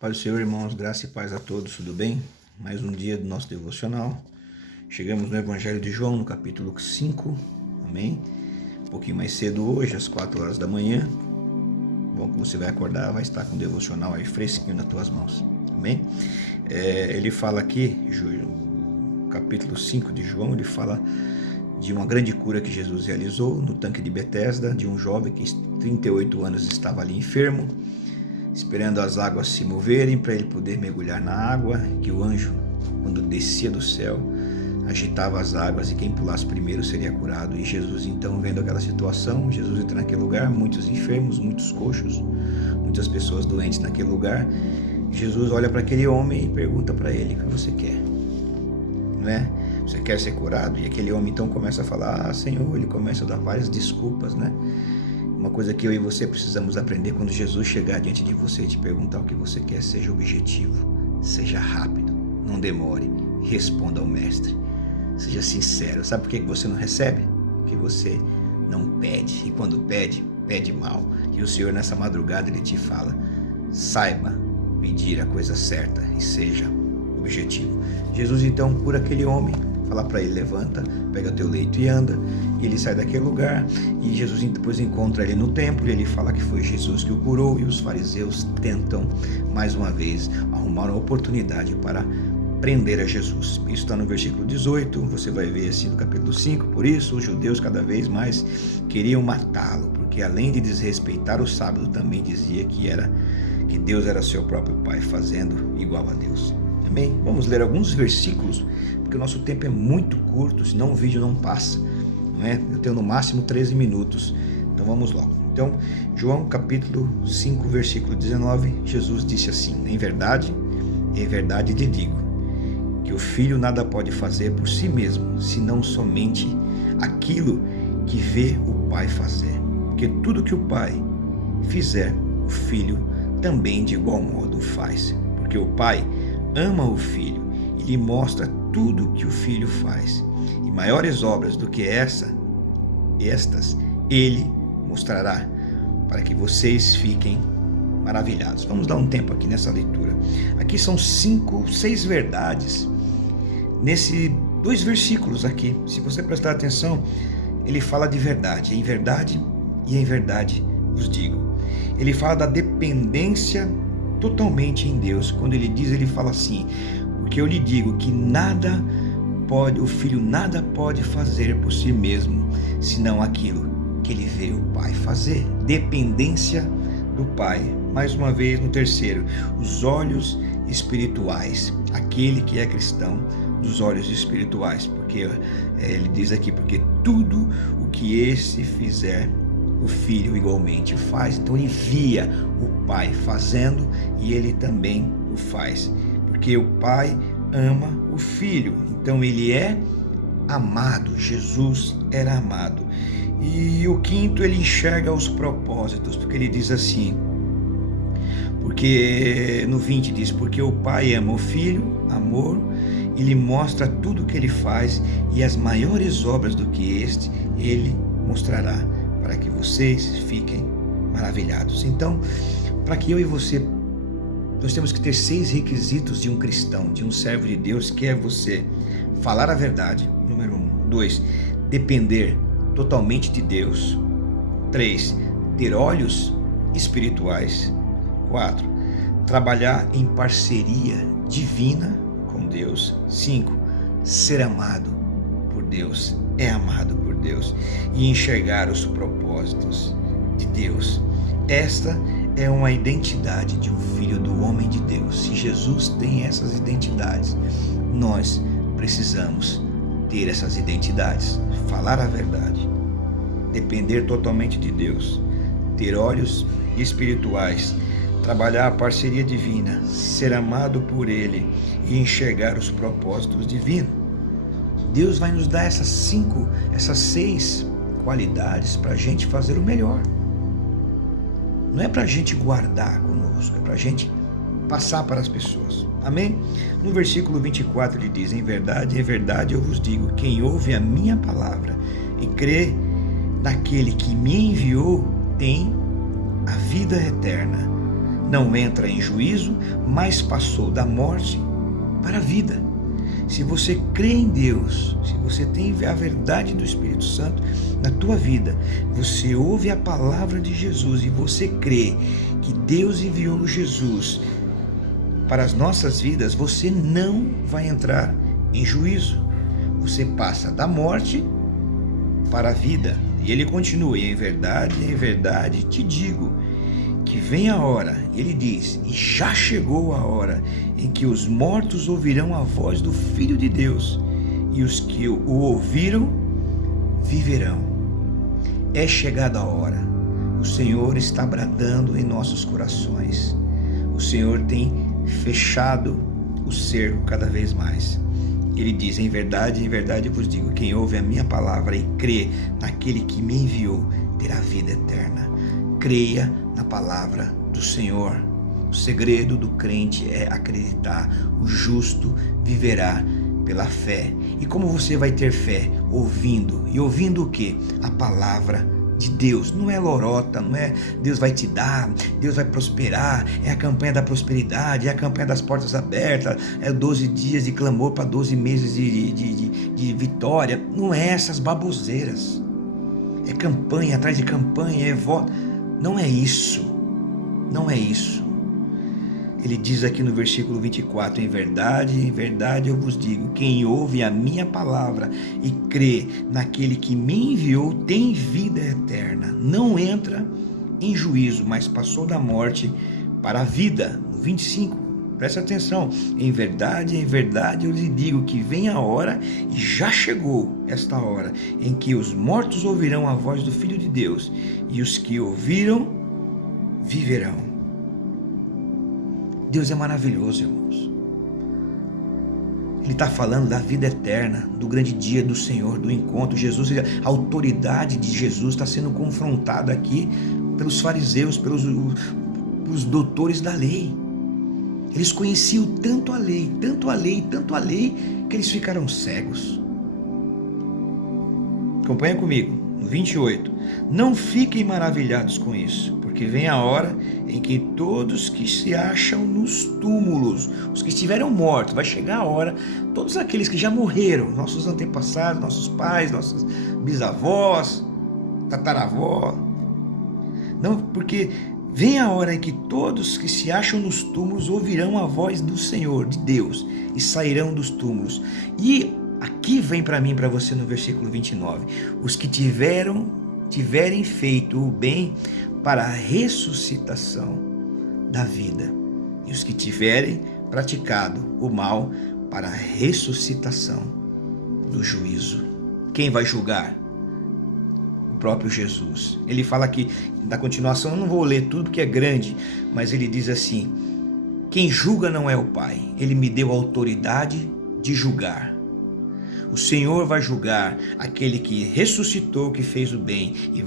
Pai do Senhor, irmãos, graça e paz a todos, tudo bem? Mais um dia do nosso devocional. Chegamos no Evangelho de João, no capítulo 5, amém? Um pouquinho mais cedo hoje, às 4 horas da manhã. Bom que você vai acordar, vai estar com o devocional aí fresquinho nas tuas mãos, amém? Ele fala aqui, capítulo 5 de João, ele fala de uma grande cura que Jesus realizou no tanque de Betesda, de um jovem que 38 anos estava ali enfermo, esperando as águas se moverem para ele poder mergulhar na água, que o anjo, quando descia do céu, agitava as águas e quem pulasse primeiro seria curado. E Jesus, então, vendo aquela situação, Jesus entra naquele lugar, muitos enfermos, muitos coxos, muitas pessoas doentes naquele lugar. Jesus olha para aquele homem e pergunta para ele: o que você quer? Né? Você quer ser curado? E aquele homem então começa a falar: Senhor, ele começa a dar várias desculpas, né? Uma coisa que eu e você precisamos aprender: quando Jesus chegar diante de você e te perguntar o que você quer, seja objetivo, seja rápido, não demore, responda ao mestre, seja sincero. Sabe por que você não recebe? Porque você não pede, e quando pede, pede mal. E o Senhor nessa madrugada ele te fala: saiba pedir a coisa certa e seja objetivo. Jesus então cura aquele homem, fala para ele: levanta, pega teu leito e anda. E ele sai daquele lugar, e Jesus depois encontra ele no templo, e ele fala que foi Jesus que o curou. E os fariseus tentam mais uma vez arrumar uma oportunidade para prender a Jesus. Isso está no versículo 18, você vai ver assim no capítulo 5. Por isso os judeus cada vez mais queriam matá-lo, porque além de desrespeitar o sábado, também dizia que Deus era seu próprio Pai, fazendo igual a Deus. Amém? Vamos ler alguns versículos, porque o nosso tempo é muito curto, senão o vídeo não passa, não é? Eu tenho no máximo 13 minutos, então vamos logo. Então, João capítulo 5, versículo 19, Jesus disse assim: em verdade te digo, que o Filho nada pode fazer por si mesmo, senão somente aquilo que vê o Pai fazer. Porque tudo que o Pai fizer, o Filho também de igual modo faz. Porque o Pai ama o Filho e lhe mostra tudo o que o Filho faz. E maiores obras do que estas ele mostrará, para que vocês fiquem maravilhados. Vamos dar um tempo aqui nessa leitura. Aqui são 6 verdades nesses 2 versículos aqui. Se você prestar atenção, ele fala de verdade. Em verdade e em verdade vos digo. Ele fala da dependência totalmente em Deus. Quando ele diz, ele fala assim: porque eu lhe digo que o Filho nada pode fazer por si mesmo, senão aquilo que ele vê o Pai fazer. Dependência do Pai. Mais uma vez, no terceiro, os olhos espirituais. Aquele que é cristão, dos olhos espirituais, porque ele diz aqui: porque tudo o que esse fizer, o Filho igualmente faz. Então ele via o Pai fazendo e ele também o faz, porque o Pai ama o Filho, então ele é amado. Jesus era amado. E o quinto, ele enxerga os propósitos, porque ele diz assim, porque no 20 diz: porque o Pai ama o Filho, amor, e lhe mostra tudo o que ele faz, e as maiores obras do que este ele mostrará, para que vocês fiquem maravilhados. Então, para que eu e você, nós temos que ter 6 requisitos de um cristão, de um servo de Deus, que é você falar a verdade, número 1. 2, depender totalmente de Deus. 3, ter olhos espirituais. 4, trabalhar em parceria divina com Deus. 5, ser amado por Deus, é amado por Deus, e enxergar os propósitos de Deus. Esta é uma identidade de um filho do homem de Deus. Se Jesus tem essas identidades, nós precisamos ter essas identidades. Falar a verdade, depender totalmente de Deus, ter olhos espirituais, trabalhar a parceria divina, ser amado por Ele e enxergar os propósitos divinos. Deus vai nos dar essas 6 qualidades para a gente fazer o melhor. Não é para a gente guardar conosco, é para a gente passar para as pessoas. Amém? No versículo 24 ele diz: em verdade eu vos digo, quem ouve a minha palavra e crê naquele que me enviou tem a vida eterna. não entra em juízo, mas passou da morte para a vida. Se você crê em Deus, se você tem a verdade do Espírito Santo na tua vida, você ouve a palavra de Jesus e você crê que Deus enviou Jesus para as nossas vidas, você não vai entrar em juízo. Você passa da morte para a vida. E ele continua: em verdade te digo, que vem a hora, ele diz, e já chegou a hora, em que os mortos ouvirão a voz do Filho de Deus, e os que o ouviram viverão. É chegada a hora. O Senhor está bradando em nossos corações. O Senhor tem fechado o cerco cada vez mais. Ele diz: em verdade eu vos digo, quem ouve a minha palavra e crê naquele que me enviou, terá vida eterna. Creia na palavra do Senhor. O segredo do crente é acreditar. O justo viverá pela fé. E como você vai ter fé? Ouvindo. E ouvindo o quê? A palavra de Deus. Não é lorota, não é Deus vai te dar, Deus vai prosperar, é a campanha da prosperidade, é a campanha das portas abertas, é 12 dias de clamor para 12 meses de vitória. Não é essas baboseiras. É campanha atrás de campanha, é voto. Não é isso. Não é isso. Ele diz aqui no versículo 24: em verdade eu vos digo, quem ouve a minha palavra e crê naquele que me enviou tem vida eterna. Não entra em juízo, mas passou da morte para a vida. No 25, presta atenção: em verdade eu lhes digo que vem a hora, e já chegou esta hora, em que os mortos ouvirão a voz do Filho de Deus, e os que ouviram viverão. Deus é maravilhoso, irmãos. Ele está falando da vida eterna, do grande dia do Senhor, do encontro. Jesus, a autoridade de Jesus está sendo confrontada aqui pelos fariseus, pelos doutores da lei. Eles conheciam tanto a lei, que eles ficaram cegos. Acompanha comigo, no 28. Não fiquem maravilhados com isso, porque vem a hora em que todos que se acham nos túmulos, os que estiveram mortos, vai chegar a hora, todos aqueles que já morreram, nossos antepassados, nossos pais, nossos bisavós, tataravó, não, porque vem a hora em que todos que se acham nos túmulos ouvirão a voz do Senhor, de Deus, e sairão dos túmulos. E aqui vem para mim, para você, no versículo 29, os que tiverem feito o bem para a ressuscitação da vida, e os que tiverem praticado o mal para a ressuscitação do juízo. Quem vai julgar? O próprio Jesus. Ele fala aqui, na continuação, eu não vou ler tudo porque é grande, mas ele diz assim: quem julga não é o Pai, ele me deu autoridade de julgar. O Senhor vai julgar aquele que ressuscitou, que fez o bem, e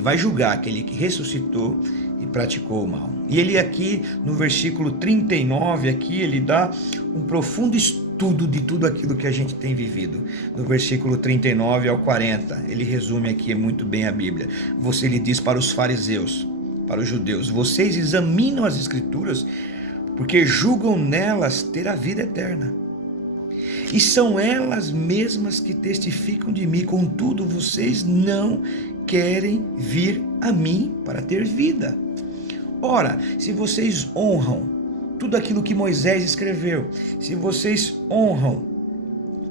vai julgar aquele que ressuscitou e praticou o mal. E ele aqui, no versículo 39, aqui ele dá um profundo estudo de tudo aquilo que a gente tem vivido. No versículo 39 ao 40, ele resume aqui muito bem a Bíblia. Ele diz para os fariseus, para os judeus: vocês examinam as Escrituras, porque julgam nelas ter a vida eterna. E são elas mesmas que testificam de mim, contudo vocês não querem vir a mim para ter vida. Ora, se vocês honram tudo aquilo que Moisés escreveu, se vocês honram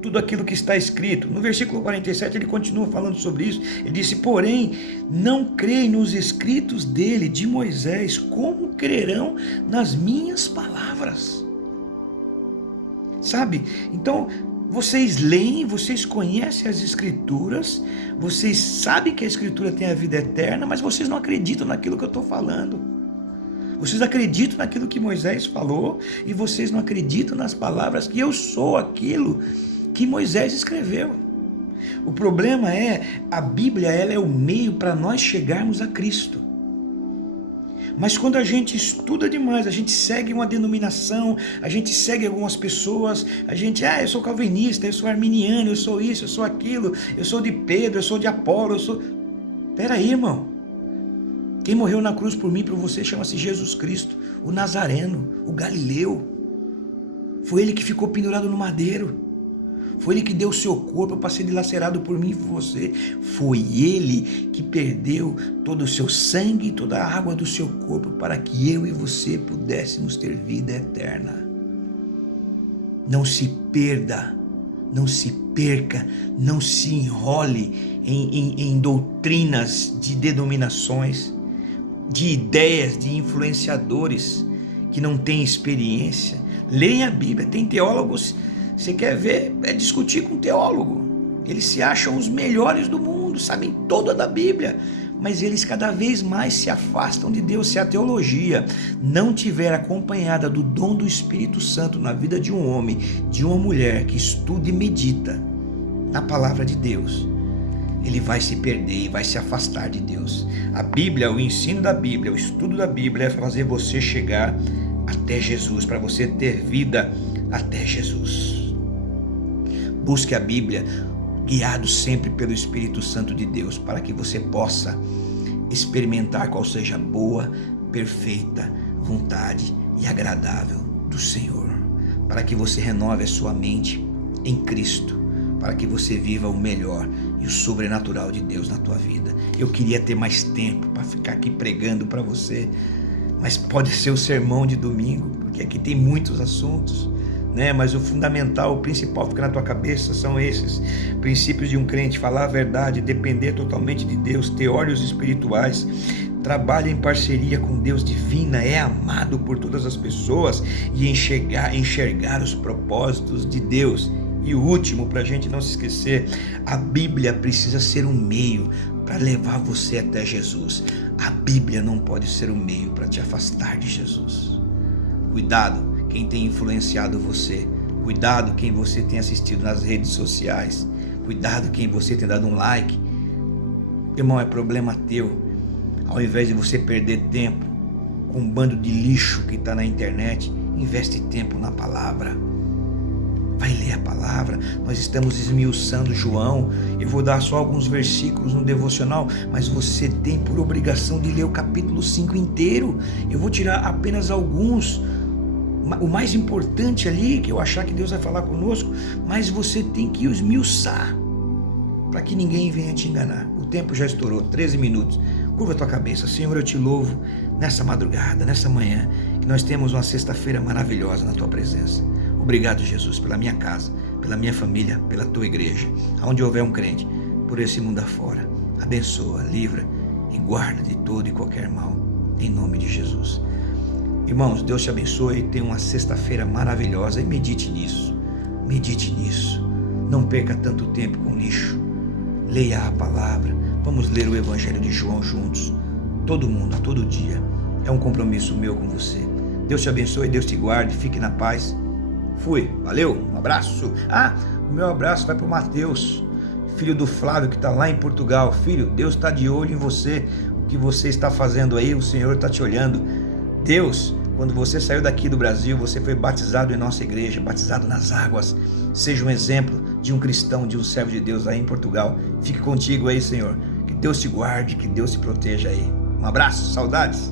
tudo aquilo que está escrito, no versículo 47 ele continua falando sobre isso. Ele disse: porém, não creem nos escritos dele, de Moisés, como crerão nas minhas palavras? Sabe? Então, vocês leem, vocês conhecem as Escrituras, vocês sabem que a Escritura tem a vida eterna, mas vocês não acreditam naquilo que eu estou falando. Vocês acreditam naquilo que Moisés falou, e vocês não acreditam nas palavras que eu sou aquilo que Moisés escreveu. O problema é, a Bíblia, ela é o meio para nós chegarmos a Cristo. Mas quando a gente estuda demais, a gente segue uma denominação, a gente segue algumas pessoas, a gente, eu sou calvinista, eu sou arminiano, eu sou isso, eu sou aquilo, eu sou de Pedro, eu sou de Apolo, eu sou... Peraí, irmão. Quem morreu na cruz por mim e por você chama-se Jesus Cristo, o Nazareno, o Galileu. Foi ele que ficou pendurado no madeiro. Foi ele que deu o seu corpo para ser dilacerado por mim e por você. Foi ele que perdeu todo o seu sangue e toda a água do seu corpo para que eu e você pudéssemos ter vida eterna. Não se perda, não se perca, não se enrole em doutrinas de denominações, de ideias, de influenciadores que não têm experiência. Leia a Bíblia, tem teólogos. Você quer ver, é discutir com um teólogo. Eles se acham os melhores do mundo, sabem toda da Bíblia, mas eles cada vez mais se afastam de Deus. Se a teologia não tiver acompanhada do dom do Espírito Santo na vida de um homem, de uma mulher que estuda e medita na palavra de Deus, ele vai se perder e vai se afastar de Deus. A Bíblia, o ensino da Bíblia, o estudo da Bíblia é fazer você chegar até Jesus, para você ter vida até Jesus. Busque a Bíblia, guiado sempre pelo Espírito Santo de Deus, para que você possa experimentar qual seja a boa, perfeita vontade e agradável do Senhor, para que você renove a sua mente em Cristo, para que você viva o melhor e o sobrenatural de Deus na tua vida. Eu queria ter mais tempo para ficar aqui pregando para você, mas pode ser o sermão de domingo, porque aqui tem muitos assuntos, né? Mas o fundamental, o principal fica na tua cabeça são esses princípios de um crente: falar a verdade, depender totalmente de Deus, ter olhos espirituais, trabalha em parceria com Deus divina, é amado por todas as pessoas e enxergar os propósitos de Deus. E o último, para a gente não se esquecer, a Bíblia precisa ser um meio para levar você até Jesus. A Bíblia não pode ser um meio para te afastar de Jesus. Cuidado quem tem influenciado você. Cuidado quem você tem assistido nas redes sociais. Cuidado quem você tem dado um like. Irmão, é problema teu. Ao invés de você perder tempo com um bando de lixo que está na internet, investe tempo na palavra. Vai ler a palavra. Nós estamos esmiuçando João. Eu vou dar só alguns versículos no devocional, mas você tem por obrigação de ler o capítulo 5 inteiro. Eu vou tirar apenas alguns, o mais importante ali, que eu achar que Deus vai falar conosco, mas você tem que esmiuçar, para que ninguém venha te enganar. O tempo já estourou, 13 minutos. Curva a tua cabeça. Senhor, eu te louvo nessa madrugada, nessa manhã, que nós temos uma sexta-feira maravilhosa na tua presença. Obrigado, Jesus, pela minha casa, pela minha família, pela tua igreja, aonde houver um crente, por esse mundo afora. Abençoa, livra e guarda de todo e qualquer mal, em nome de Jesus. Irmãos, Deus te abençoe, tenha uma sexta-feira maravilhosa e medite nisso. Medite nisso. Não perca tanto tempo com lixo. Leia a palavra. Vamos ler o Evangelho de João juntos. Todo mundo, todo dia. É um compromisso meu com você. Deus te abençoe, Deus te guarde, fique na paz. Fui, valeu, um abraço. O meu abraço vai para o Mateus, filho do Flávio, que está lá em Portugal. Filho, Deus está de olho em você. O que você está fazendo aí, o Senhor está te olhando. Deus, quando você saiu daqui do Brasil, você foi batizado em nossa igreja, batizado nas águas. Seja um exemplo de um cristão, de um servo de Deus aí em Portugal. Fique contigo aí, Senhor. Que Deus te guarde, que Deus te proteja aí. Um abraço, saudades.